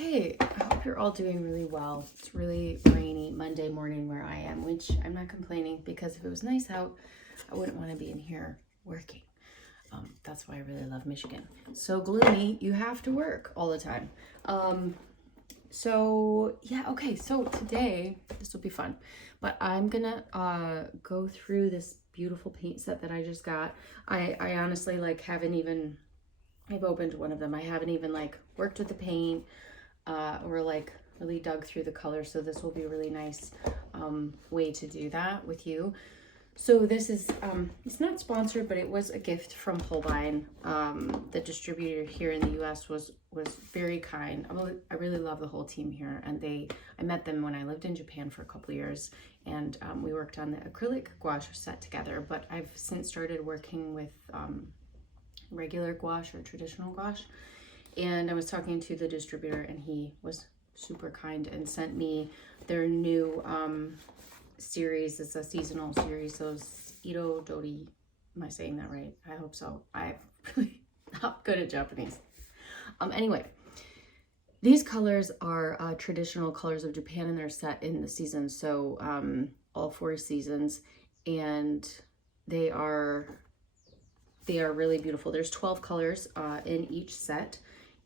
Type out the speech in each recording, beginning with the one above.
Okay, I hope you're all doing really well. It's really rainy Monday morning where I am, which I'm not complaining because if it was nice out, I wouldn't want to be in here working. That's why I really love Michigan. So gloomy, you have to work all the time. Okay, so today, this will be fun, but I'm gonna go through this beautiful paint set that I just got. I honestly I've opened one of them. I haven't even worked with the paint or really dug through the colors. So this will be a really nice way to do that with you. So this is, it's not sponsored, but it was a gift from Holbein. The distributor here in the US was very kind. I really love the whole team here, and I met them when I lived in Japan for a couple years, and we worked on the acrylic gouache set together, but I've since started working with regular gouache or traditional gouache. And I was talking to the distributor, and he was super kind and sent me their new series. It's a seasonal series, so it's Ito Dori. Am I saying that right? I hope so. I'm really not good at Japanese. Anyway, these colors are traditional colors of Japan, and they're set in the seasons, so all 4 seasons, and they are really beautiful. There's 12 colors in each set.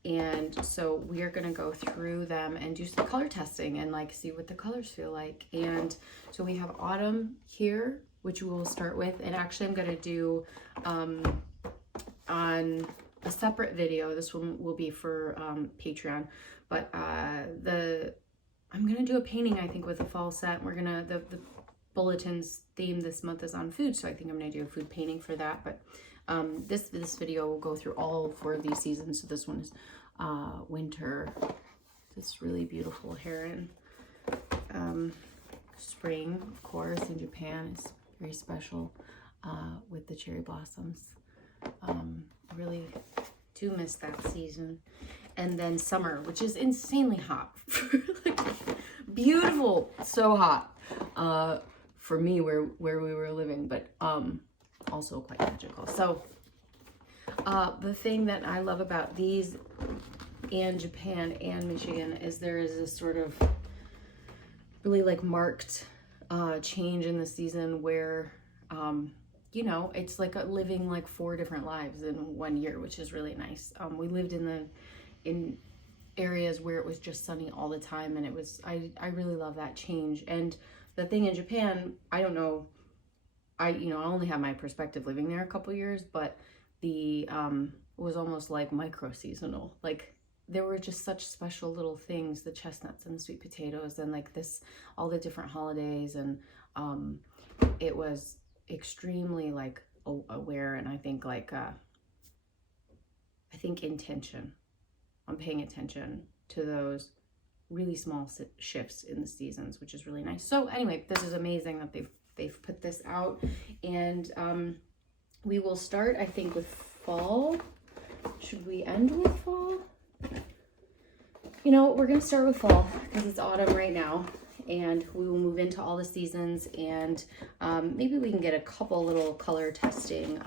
And so we are going to go through them and do some color testing and see what the colors feel like. And so we have autumn here, which we will start with. And actually I'm going to do on a separate video. This one will be for Patreon. But I'm going to do a painting, I think, with a fall set. We're going to, the bulletin's theme this month is on food. So I think I'm going to do a food painting for that. But this video will go through all 4 of these seasons. So this one is winter, this really beautiful heron. Spring, of course, in Japan is very special with the cherry blossoms. I really do miss that season. And then summer, which is insanely hot. Beautiful, so hot for me where we were living, but also quite magical. So the thing that I love about these and Japan and Michigan is there is this sort of really marked change in the season where it's like living 4 different lives in 1 year, which is really nice. We lived in areas where it was just sunny all the time, and it was I really love that change. And the thing in Japan, I don't know, I only have my perspective living there a couple years, but it was almost like micro seasonal. There were just such special little things, the chestnuts and the sweet potatoes and all the different holidays. And it was extremely aware. And I think intention on paying attention to those really small shifts in the seasons, which is really nice. So anyway, this is amazing that they've put this out, and we will start, I think, with fall. Should we end with fall? We're gonna start with fall because it's autumn right now, and we will move into all the seasons, and maybe we can get a couple little color testing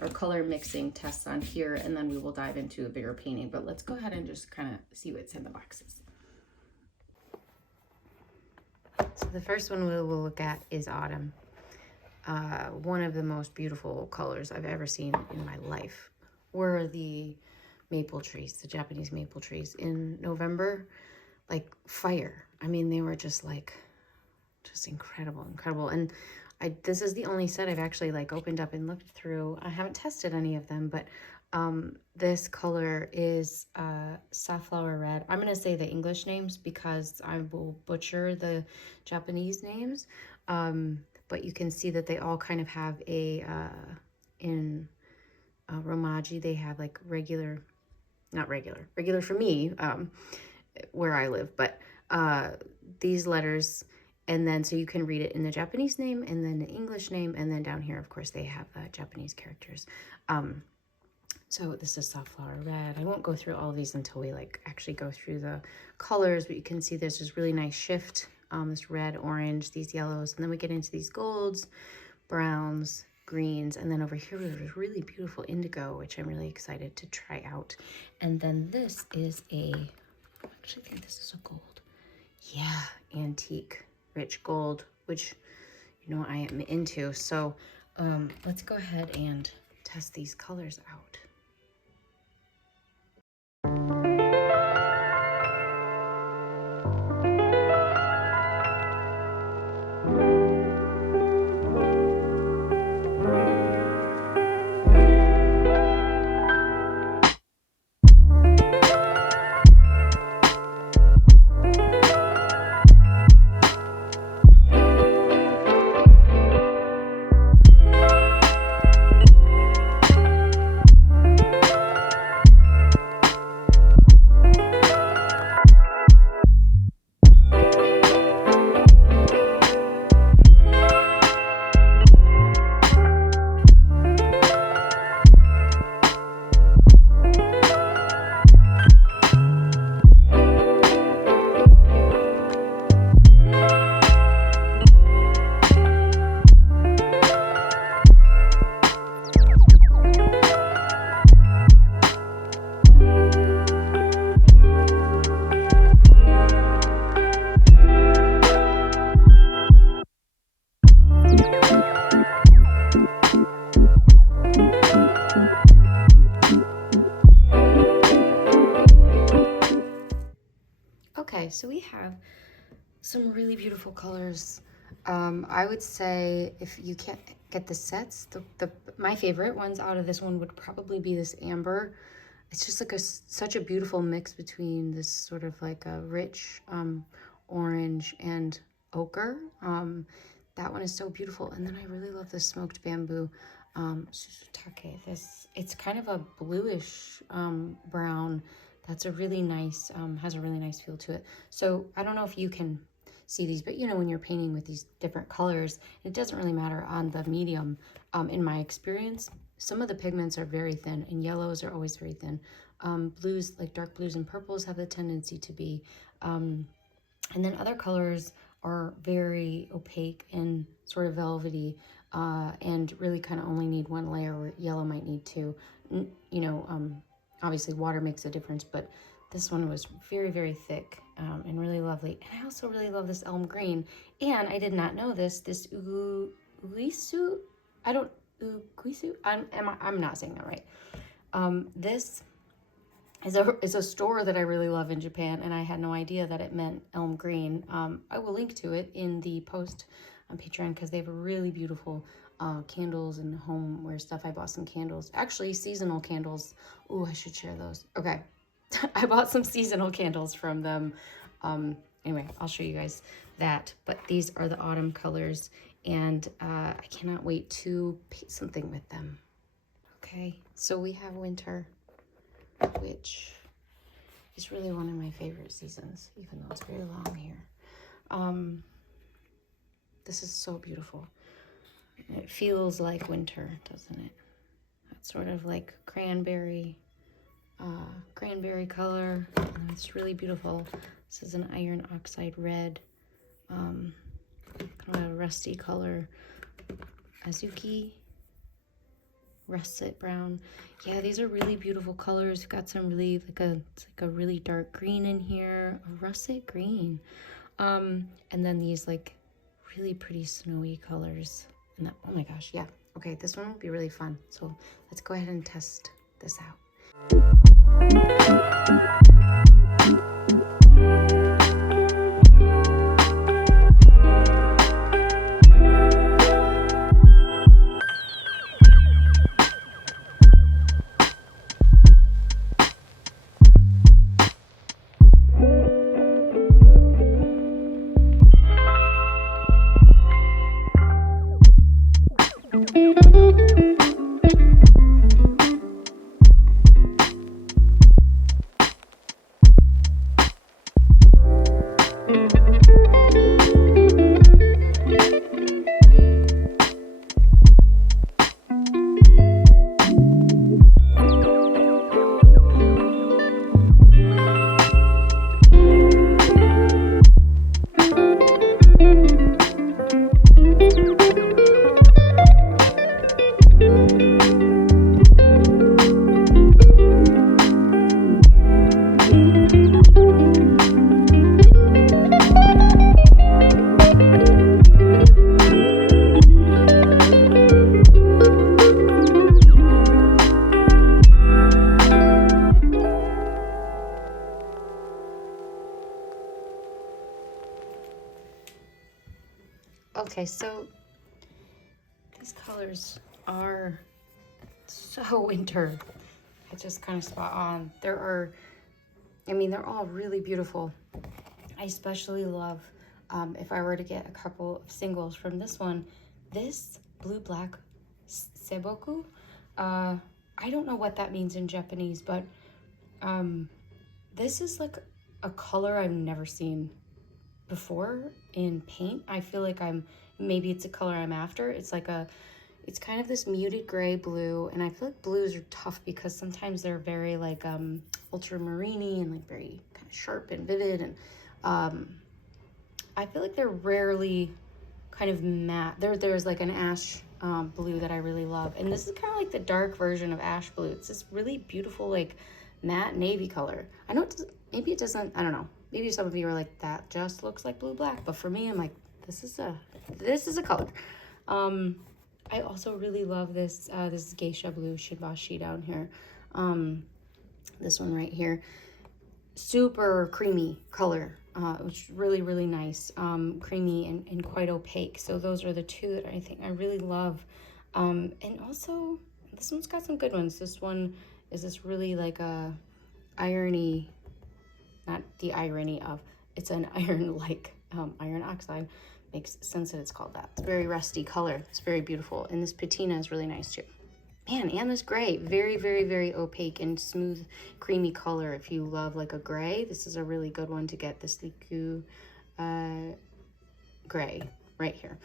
or color mixing tests on here, and then we will dive into a bigger painting. But let's go ahead and just kind of see what's in the boxes. So the first one we will look at is autumn. One of the most beautiful colors I've ever seen in my life were the maple trees, the Japanese maple trees in November, fire. I mean, they were just incredible. And this is the only set I've actually opened up and looked through. I haven't tested any of them, but this color is safflower red. I'm going to say the English names because I will butcher the Japanese names. But you can see that they all kind of have in Romaji, they have regular for me, where I live, but these letters, and then so you can read it in the Japanese name and then the English name, and then down here, of course, they have Japanese characters. So this is safflower red. I won't go through all of these until we actually go through the colors, but you can see there's this really nice shift, this red, orange, these yellows, and then we get into these golds, browns, greens, and then over here there's really beautiful indigo, which I'm really excited to try out. And then this is a actually think this is a gold. Yeah, antique, rich gold, which, you know, I am into. So let's go ahead and test these colors out. Okay, so we have some really beautiful colors. I would say if you can't get the sets, my favorite ones out of this one would probably be this amber. It's just like such a beautiful mix between this sort of like a rich orange and ochre. That one is so beautiful. And then I really love this smoked bamboo. It's kind of a bluish brown. That's a really nice, has a really nice feel to it. So I don't know if you can see these, but you know, when you're painting with these different colors, it doesn't really matter on the medium. In my experience, some of the pigments are very thin, and yellows are always very thin. Blues, like dark blues and purples, have the tendency to be. And then other colors are very opaque and sort of velvety, and really kind of only need one layer, where yellow might need two. You know, obviously water makes a difference, but this one was very, very thick and really lovely. And I also really love this elm green. And I did not know this uguisu, I'm not saying that right. This is a store that I really love in Japan, and I had no idea that it meant elm green. I will link to it in the post on Patreon, because they have really beautiful candles and homeware stuff. I bought some candles, actually seasonal candles. Oh, I should share those. Okay. I bought some seasonal candles from them. Anyway, I'll show you guys that, but these are the autumn colors, and I cannot wait to paint something with them. Okay, so we have winter, which is really one of my favorite seasons, even though it's very long here. This is so beautiful. It feels like winter, doesn't it? That's sort of like cranberry color. And it's really beautiful. This is an iron oxide red, kind of a rusty color, azuki, russet brown. Yeah, these are really beautiful colors. We've got some really it's like a really dark green in here, a russet green, and then these like really pretty snowy colors. And that, oh my gosh, yeah. Okay, this one will be really fun. So let's go ahead and test this out. Okay, so these colors are so winter. It's just kind of spot on. They're all really beautiful. I especially love, if I were to get a couple of singles from this one, this blue black seboku. I don't know what that means in Japanese, but this is like a color I've never seen before in paint. I feel like maybe it's a color I'm after. It's kind of this muted gray blue, and I feel like blues are tough because sometimes they're very like ultramarine and like very kind of sharp and vivid, and I feel like they're rarely kind of matte. There's like an ash blue that I really love, and this is kind of like the dark version of ash blue. It's this really beautiful like matte navy color. I know maybe it doesn't, I don't know, maybe some of you are like, that just looks like blue black, but for me, I'm like, this is a color. I also really love this this is geisha blue shibashi down here. This one right here, super creamy color, which is really, really nice. Creamy and quite opaque. So those are the two that I think I really love. And also, this one's got some good ones. This one is this really like a irony, not the irony of, it's an iron like iron oxide. Makes sense that it's called that. It's a very rusty color. It's very beautiful. And this patina is really nice too. Man, and this gray, very, very, very opaque and smooth, creamy color. If you love like a gray, this is a really good one to get, this Liku gray right here.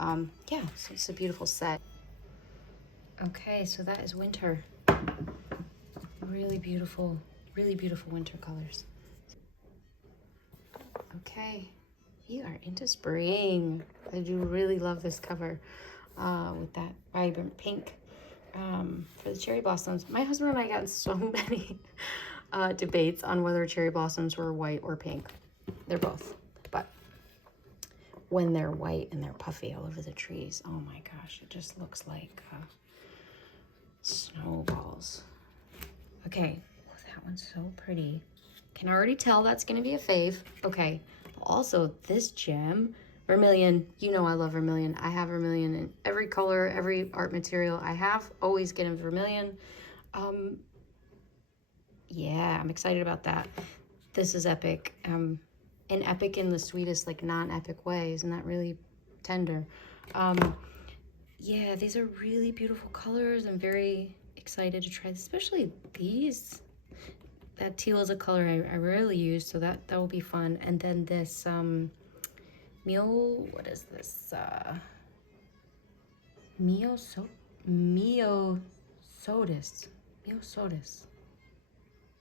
Yeah, so it's a beautiful set. Okay, so that is winter. Really beautiful winter colors. Okay, we are into spring. I do really love this cover with that vibrant pink for the cherry blossoms. My husband and I got in so many debates on whether cherry blossoms were white or pink. They're both, but when they're white and they're puffy all over the trees, oh my gosh, it just looks like snowballs. Okay, oh, that one's so pretty. Can already tell that's gonna be a fave. Okay, also this gem, vermilion. You know I love vermilion. I have vermilion in every color, every art material I have. Always getting vermilion. Yeah, I'm excited about that. This is epic. And epic in the sweetest, like non-epic way. Isn't that really tender? Yeah, these are really beautiful colors. I'm very excited to try, especially these. That teal is a color I rarely use, so that will be fun. And then this what is this? Miosotis,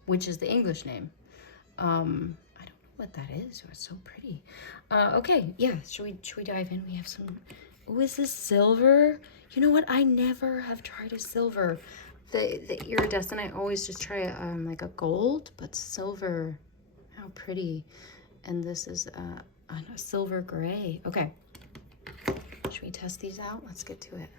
which is the English name. I don't know what that is. Oh, it's so pretty. Okay, yeah. Should we dive in? We have some. Oh, is this silver? You know what? I never have tried a silver. The iridescent, I always just try like a gold, but silver, how pretty. And this is a silver gray. Okay, should we test these out? Let's get to it.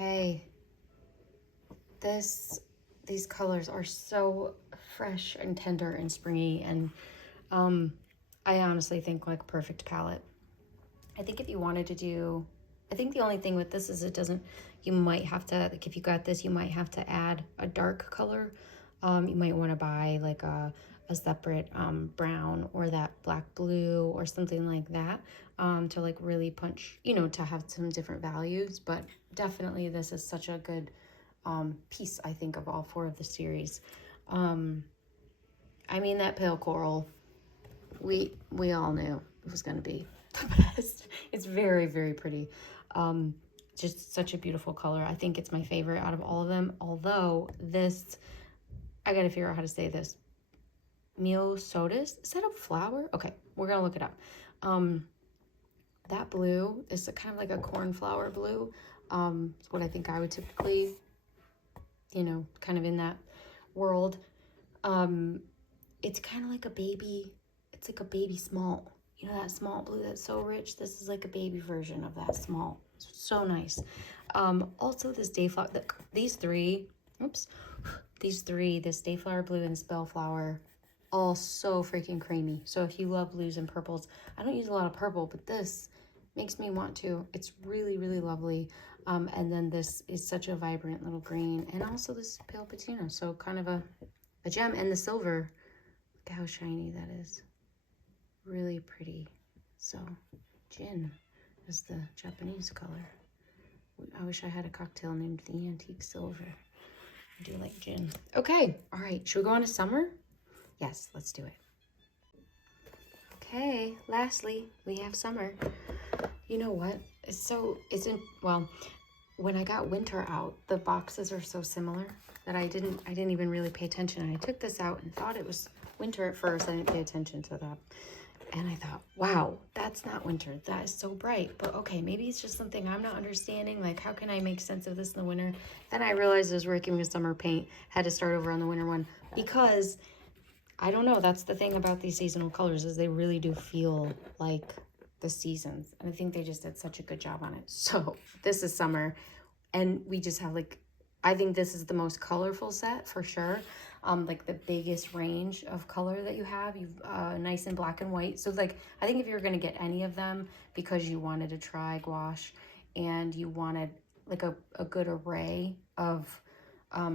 Okay, these colors are so fresh and tender and springy, and I honestly think like perfect palette. I think if you wanted to do, I think the only thing with this is it doesn't, you might have to, like if you got this, you might have to add a dark color. You might want to buy like a separate brown or that black blue or something like that to like really punch, you know, to have some different values. But definitely this is such a good piece, I think, of all four of the series. I mean, that pale coral, we all knew it was going to be the best. It's very, very pretty. Just such a beautiful color. I think it's my favorite out of all of them. Although this, I got to figure out how to say this. Myosotis, is that a flower? Okay, we're going to look it up. That blue is kind of like a cornflower blue. It's what I think I would typically, you know, kind of in that world. It's kind of like a baby, it's like a baby small. You know, that small blue that's so rich? This is like a baby version of that small. It's so nice. Also this dayflower, these three, this dayflower blue and this bellflower, all so freaking creamy. So if you love blues and purples, I don't use a lot of purple, but this makes me want to. It's really, really lovely. And then this is such a vibrant little green, and also this pale patina. So kind of a gem. And the silver, look how shiny that is. Really pretty. So gin is the Japanese color. I wish I had a cocktail named the Antique Silver. I do like gin. Okay, all right, should we go on to summer? Yes, let's do it. Okay, lastly, we have summer. You know what? Well, when I got winter out, the boxes are so similar that I didn't even really pay attention. And I took this out and thought it was winter at first. I didn't pay attention to that. And I thought, wow, that's not winter. That is so bright. But okay, maybe it's just something I'm not understanding. Like, how can I make sense of this in the winter? Then I realized I was working with summer paint. Had to start over on the winter one because, I don't know, that's the thing about these seasonal colors is they really do feel like the seasons. And I think they just did such a good job on it. So this is summer. And we just have like, I think this is the most colorful set for sure. Like the biggest range of color that you have. You've nice and black and white. So like, I think if you're gonna get any of them because you wanted to try gouache and you wanted like a good array of, a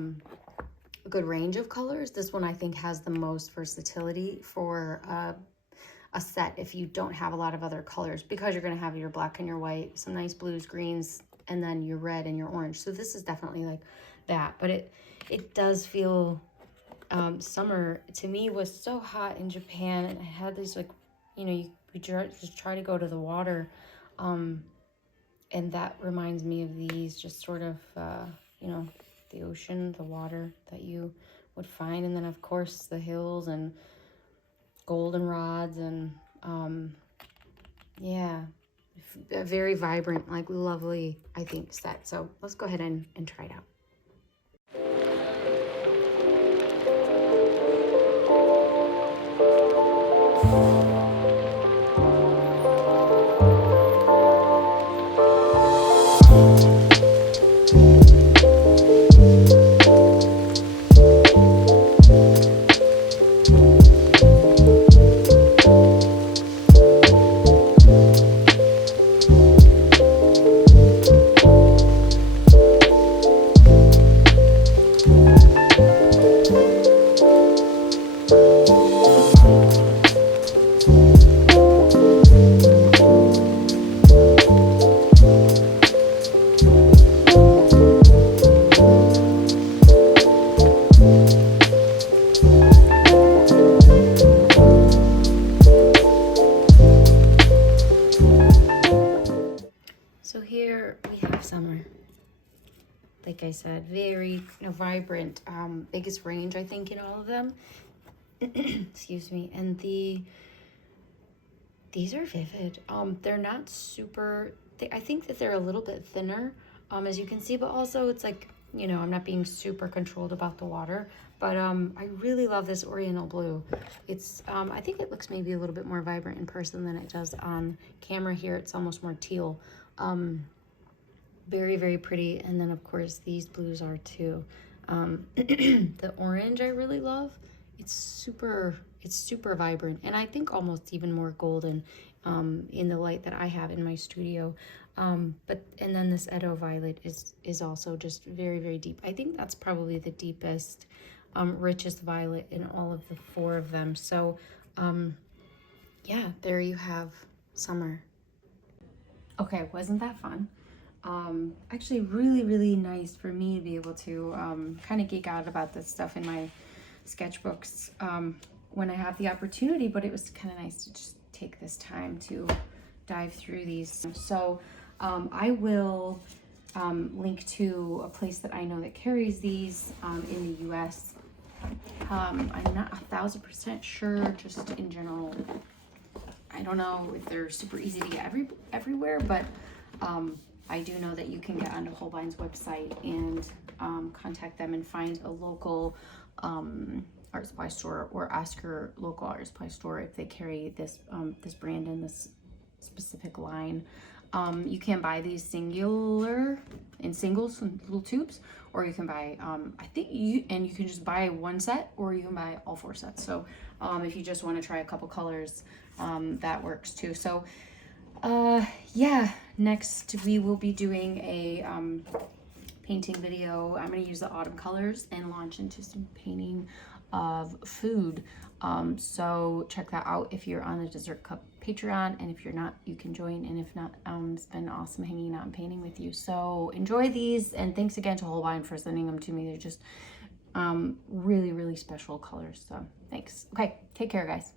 good range of colors, this one I think has the most versatility for a set if you don't have a lot of other colors, because you're gonna have your black and your white, some nice blues, greens, and then your red and your orange. So this is definitely like that, but it does feel, summer to me was so hot in Japan, and I had these like, you know, you just try to go to the water, and that reminds me of these just sort of, you know, the ocean, the water that you would find, and then of course the hills and goldenrods and yeah, a very vibrant, like lovely, I think, set. So let's go ahead and try it out. So here we have summer. Like I said, very vibrant, biggest range I think in all of them. Excuse me. And these are vivid. They're not super, I think that they're a little bit thinner, as you can see, but also it's like, you know, I'm not being super controlled about the water, but I really love this Oriental blue. It's, I think it looks maybe a little bit more vibrant in person than it does on camera here. It's almost more teal. Very, very pretty. And then of course these blues are too. The orange I really love. It's super vibrant, and I think almost even more golden in the light that I have in my studio. And then this Edo Violet is also just very, very deep. I think that's probably the deepest, richest violet in all of the 4 of them. So, yeah, there you have summer. Okay, wasn't that fun? Actually really, really nice for me to be able to kind of geek out about this stuff in my sketchbooks when I have the opportunity, but it was kind of nice to just take this time to dive through these. So I will link to a place that I know that carries these in the US. I'm not 1,000% sure, just in general. I don't know if they're super easy to get everywhere, but I do know that you can get onto Holbein's website and contact them and find a local art supply store, or ask your local art supply store if they carry this this brand and this specific line. You can buy these singular in singles and little tubes, or you can buy I think you can just buy 1 set, or you can buy all 4 sets. So if you just want to try a couple colors, that works too. So yeah, next we will be doing a painting video. I'm going to use the autumn colors and launch into some painting of food. So check that out if you're on the Dessert Cup Patreon, and if you're not, you can join, and if not, it's been awesome hanging out and painting with you. So enjoy these, and thanks again to Holbein for sending them to me. They're just really, really special colors. So thanks. Okay, take care, guys.